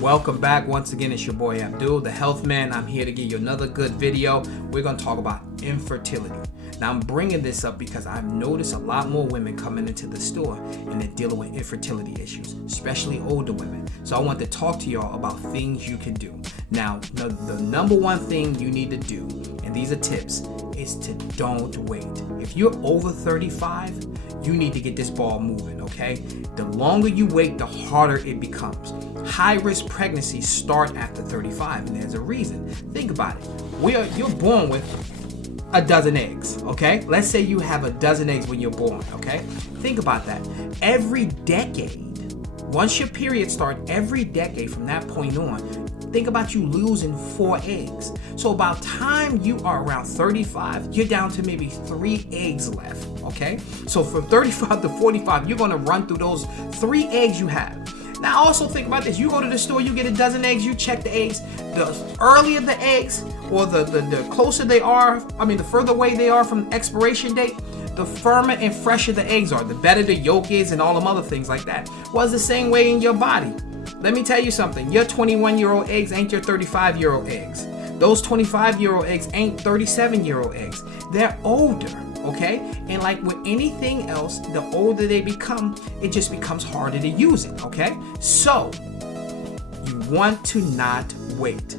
Welcome back. Once again, it's your boy Abdul, the health man. I'm here to give you another good video. We're going to talk about infertility. Now, I'm bringing this up because I've noticed a lot more women coming into the store and they're dealing with infertility issues, especially older women. So I want to talk to y'all about things you can do. Now, the number one thing you need to do, and these are tips, is to don't wait. If you're over 35, you need to get this ball moving, okay? The longer you wait, the harder it becomes. High-risk pregnancies start after 35, and there's a reason. Think about it. You're born with a dozen eggs, okay? Let's say you have a dozen eggs when you're born, okay? Think about that. Every decade, once your period starts, every decade from that point on, think about you losing 4 eggs. So about time you are around 35, you're down to maybe 3 eggs left, okay? So from 35 to 45, you're gonna run through those 3 eggs you have. Now also think about this. You go to the store, you get a dozen eggs, you check the eggs. The earlier the eggs, or the closer they are, the further away they are from expiration date, the firmer and fresher the eggs are, the better the yolk is and all them other things like that. Well, it's the same way in your body. Let me tell you something. Your 21-year-old eggs ain't your 35-year-old eggs. Those 25-year-old eggs ain't 37-year-old eggs. They're older, okay? And like with anything else, the older they become, it just becomes harder to use it, okay? So, you want to not wait.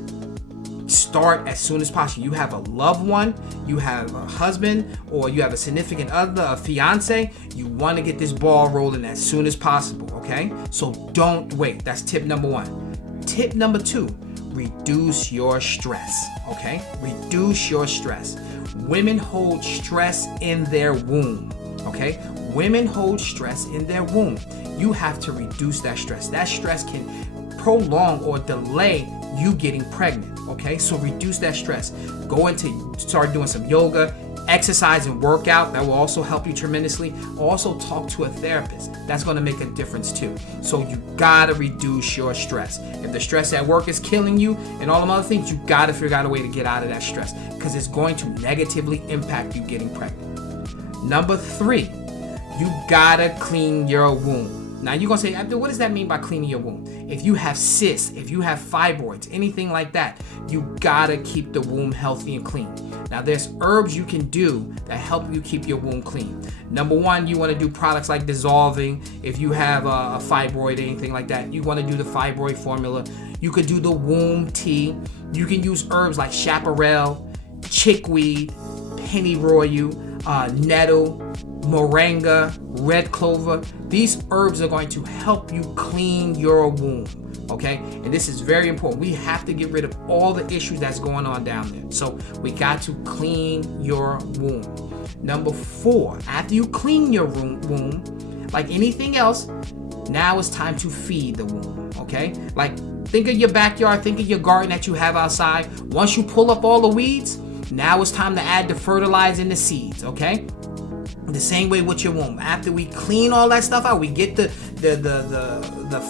Start as soon as possible. You have a loved one, you have a husband, or you have a significant other, a fiance, you want to get this ball rolling as soon as possible, okay? So don't wait. That's tip number 1. Tip number 2, reduce your stress, okay? Reduce your stress. Women hold stress in their womb, okay? Women hold stress in their womb. You have to reduce that stress. That stress can prolong or delay you getting pregnant, okay? So reduce that stress. Start doing some yoga, exercise and workout. That will also help you tremendously. Also talk to a therapist. That's going to make a difference too. So you gotta reduce your stress. If the stress at work is killing you and all them other things, you gotta figure out a way to get out of that stress, because it's going to negatively impact you getting pregnant. Number 3, you gotta clean your womb. Now you're gonna say, Abdul, what does that mean by cleaning your womb? If you have cysts, if you have fibroids, anything like that, you gotta keep the womb healthy and clean. Now there's herbs you can do that help you keep your womb clean. Number 1, you wanna do products like dissolving. If you have a fibroid or anything like that, you wanna do the fibroid formula. You could do the womb tea. You can use herbs like chaparral, chickweed, pennyroyal, nettle, moringa, red clover. These herbs are going to help you clean your womb, okay? And this is very important. We have to get rid of all the issues that's going on down there. So we got to clean your womb. Number 4, after you clean your womb, like anything else, now it's time to feed the womb, okay? Like think of your backyard, think of your garden that you have outside. Once you pull up all the weeds, now it's time to add the fertilizer and the seeds, okay? The same way with your womb. After we clean all that stuff out, we get the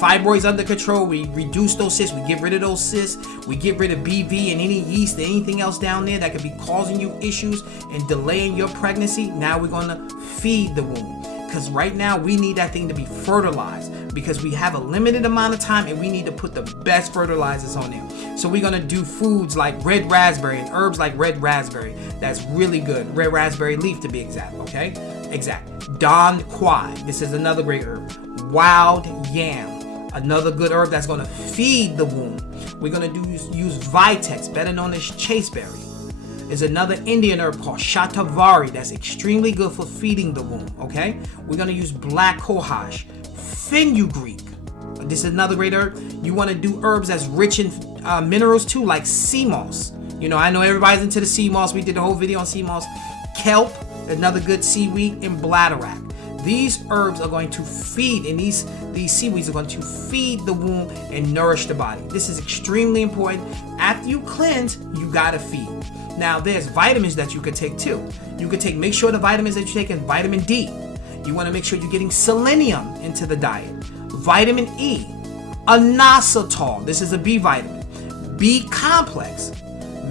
fibroids under control, we reduce those cysts, we get rid of those cysts, we get rid of BV and any yeast and anything else down there that could be causing you issues and delaying your pregnancy. Now we're gonna feed the womb, because right now we need that thing to be fertilized, because we have a limited amount of time and we need to put the best fertilizers on there. So we're gonna do foods like red raspberry and herbs like red raspberry. That's really good. Red raspberry leaf to be exact, okay? Exact. Don Quai. This is another great herb. Wild yam. Another good herb that's gonna feed the womb. We're gonna use Vitex, better known as chasteberry. There's another Indian herb called shatavari that's extremely good for feeding the womb, okay? We're gonna use black cohosh, fenugreek. This is another great herb. You wanna do herbs that's rich in minerals too, like sea moss. You know, I know everybody's into the sea moss. We did a whole video on sea moss. Kelp, another good seaweed, and bladderwrack. These herbs are going to feed, and these seaweeds are going to feed the womb and nourish the body. This is extremely important. After you cleanse, you gotta feed. Now, there's vitamins that you could take too. You could make sure the vitamins that you take is vitamin D. You want to make sure you're getting selenium into the diet. Vitamin E, inositol. This is a B vitamin. B complex.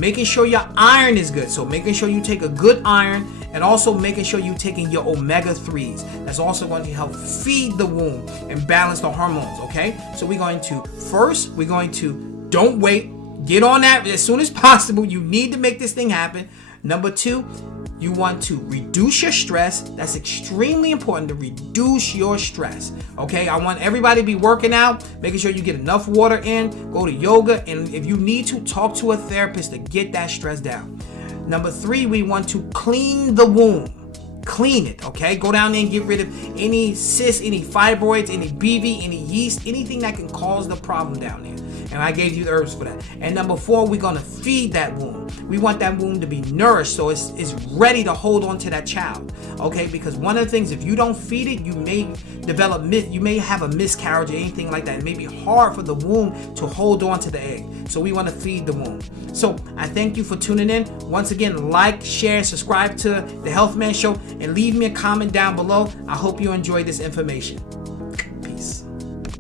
Making sure your iron is good. So making sure you take a good iron and also making sure you're taking your omega-3s. That's also going to help feed the womb and balance the hormones, okay? So we're going to don't wait, get on that as soon as possible. You need to make this thing happen. Number 2, you want to reduce your stress. That's extremely important, to reduce your stress. Okay, I want everybody to be working out, making sure you get enough water in, go to yoga, and if you need to, talk to a therapist to get that stress down. Number 3, we want to clean the womb. Clean it, okay? Go down there and get rid of any cysts, any fibroids, any BV, any yeast, anything that can cause the problem down there. And I gave you the herbs for that. And number 4, we're going to feed that womb. We want that womb to be nourished so it's ready to hold on to that child, okay? Because one of the things, if you don't feed it, you may have a miscarriage or anything like that. It may be hard for the womb to hold on to the egg. So we want to feed the womb. So I thank you for tuning in. Once again, like, share, subscribe to The Health Man Show, and leave me a comment down below. I hope you enjoyed this information.